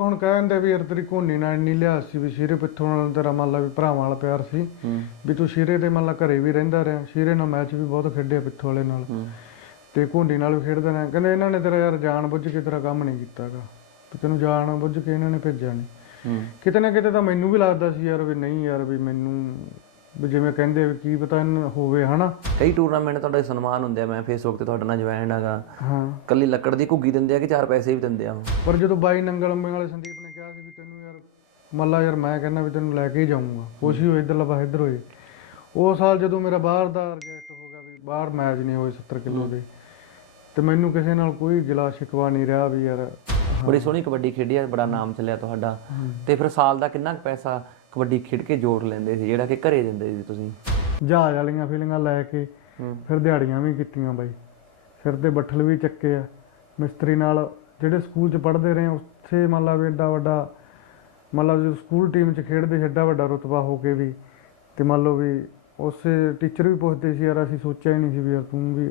ਲੋਕ ਹੁਣ ਕਹਿੰਦੇ ਵੀ ਯਾਰ ਤੇਰੀ ਕੋਨੀ ਨਾਲ ਇੰਨੀ ਲਿਆ ਸੀ ਵੀ ਸ਼ੀਰੇ ਪਿੱਥੋਂ ਨਾਲ ਤੇਰਾ ਮੰਨ ਲਾ ਵੀ ਭਰਾਵਾਂ ਵਾਲਾ ਪਿਆਰ ਸੀ ਵੀ ਤੂੰ ਸ਼ੀਰੇ ਦੇ ਮੰਨ ਲਾ ਘਰੇ ਵੀ ਰਹਿੰਦਾ ਰਿਹਾ ਸ਼ੀਰੇ ਨਾਲ ਮੈਚ ਵੀ ਬਹੁਤ ਖੇਡਿਆ ਪਿੱਥੋਂ ਵਾਲੇ ਨਾਲ। ਤੇ ਕੋਨੀ ਨਾਲ ਵੀ ਖੇਡਦਾ ਰਿਹਾ। ਕਹਿੰਦੇ ਇਹਨਾਂ ਨੇ ਤੇਰਾ ਯਾਰ ਜਾਣ ਬੁੱਝ ਕੇ ਤੇਰਾ ਕੰਮ ਨਹੀਂ ਕੀਤਾਗਾ ਵੀ ਤੈਨੂੰ ਜਾਣ ਬੁੱਝ ਕੇ ਇਹਨਾਂ ਨੇ ਭੇਜਿਆ ਨਹੀਂ ਕਿਤੇ ਨਾ ਕਿਤੇ ਤਾਂ ਮੈਨੂੰ ਵੀ ਲੱਗਦਾ ਸੀ ਯਾਰ ਵੀ ਨਹੀਂ ਯਾਰ ਵੀ ਮੈਨੂੰ ਵੀ ਜਿਵੇਂ ਕਹਿੰਦੇ ਵੀ ਕੀ ਪਤਾ ਇਹਨਾਂ ਹੋਵੇ ਹਨਾ? ਕਈ ਟੂਰਨਾਮੈਂਟ ਤੁਹਾਡੇ ਸਨਮਾਨ ਹੁੰਦੇ ਆ ਮੈਂ ਫੇਸਬੁੱਕ ਤੇ ਤੁਹਾਡਾ ਨਾਲ ਜੁਆਇਨ ਹੈਗਾ। ਹਾਂ। ਕੱਲੀ ਲੱਕੜ ਦੀ ਘੁੱਗੀ ਦਿੰਦੇ ਆ ਕਿ ਚਾਰ ਪੈਸੇ ਵੀ ਦਿੰਦੇ ਆ ਉਹ? ਪਰ ਜਦੋਂ ਬਾਈ ਨੰਗਲ ਅੰਬੇ ਵਾਲੇ ਸੰਦੀਪ ਨੇ ਕਿਹਾ ਸੀ ਵੀ ਤੈਨੂੰ ਯਾਰ ਮੱਲਾ ਯਾਰ ਮੈਂ ਕਹਿੰਦਾ ਵੀ ਤੈਨੂੰ ਲੈ ਕੇ ਹੀ ਜਾਊਂਗਾ। ਕੁਛ ਹੀ ਹੋਏ ਇੱਧਰਲਾ ਬਾ ਇੱਧਰ ਹੋਏ। ਉਹ ਸਾਲ ਜਦੋਂ ਮੇਰਾ ਬਾਹਰ ਦਾ ਰਿਜੈਕਟ ਹੋ ਗਿਆ ਵੀ ਬਾਹਰ ਮੈਚ ਨਹੀਂ ਹੋਏ 70 ਕਿਲੋ ਦੇ ਤੇ ਮੈਨੂੰ ਕਿਸੇ ਨਾਲ ਕੋਈ ਗਿਲਾ ਸ਼ਿਕਵਾ ਨਹੀਂ ਰਿਹਾ ਵੀ ਯਾਰ ਬੜੀ ਸੋਹਣੀ ਕਬੱਡੀ ਖੇਡੀ ਆ ਬੜਾ ਨਾਮ ਚੱਲਿਆ ਤੁਹਾਡਾ। ਤੇ ਫਿਰ ਸਾਲ ਦਾ ਕਿੰਨਾ ਕੁ ਪੈਸਾ ਕਬੱਡੀ ਖੇਡ ਕੇ ਜੋੜ ਲੈਂਦੇ ਸੀ ਜਿਹੜਾ ਕਿ ਘਰੇ ਦਿੰਦੇ ਸੀ ਤੁਸੀਂ। ਜਹਾਜ਼ ਵਾਲੀਆਂ ਫੀਲਿੰਗਾਂ ਲੈ ਕੇ ਫਿਰ ਦਿਹਾੜੀਆਂ ਵੀ ਕੀਤੀਆਂ ਬਾਈ। ਸਿਰ ਤੇ ਬੱਠਲ ਵੀ ਚੱਕੇ ਆ। ਮਿਸਤਰੀ ਨਾਲ ਜਿਹੜੇ ਸਕੂਲ 'ਚ ਪੜ੍ਹਦੇ ਰਹੇ ਉੱਥੇ ਮੰਨ ਲਾ ਵੀ ਏਡਾ ਵੱਡਾ ਮੰਨ ਲਾ ਜਦੋਂ ਸਕੂਲ ਟੀਮ 'ਚ ਖੇਡਦੇ ਸੀ, ਏਡਾ ਵੱਡਾ ਰੁਤਬਾ ਹੋ ਕੇ ਵੀ। ਤੇ ਮੰਨ ਲਓ ਵੀ ਉਸੇ ਟੀਚਰ ਵੀ ਪੁੱਛਦੇ ਸੀ ਯਾਰ ਅਸੀਂ ਸੋਚਿਆ ਹੀ ਨਹੀਂ ਸੀ ਵੀ ਯਾਰ ਤੂੰ ਵੀ